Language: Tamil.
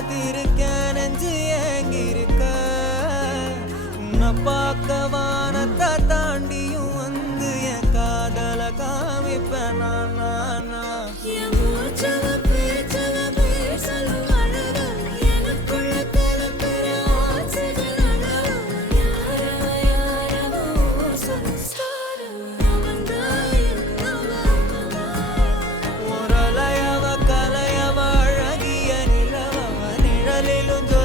காத்திருக்கேன் நெஞ்சு ஏங்கிருக்க உன்னை பார்க்க வானத்தை தாண்டியும் வந்து என் காதல காமிப்பேன் நான் Lo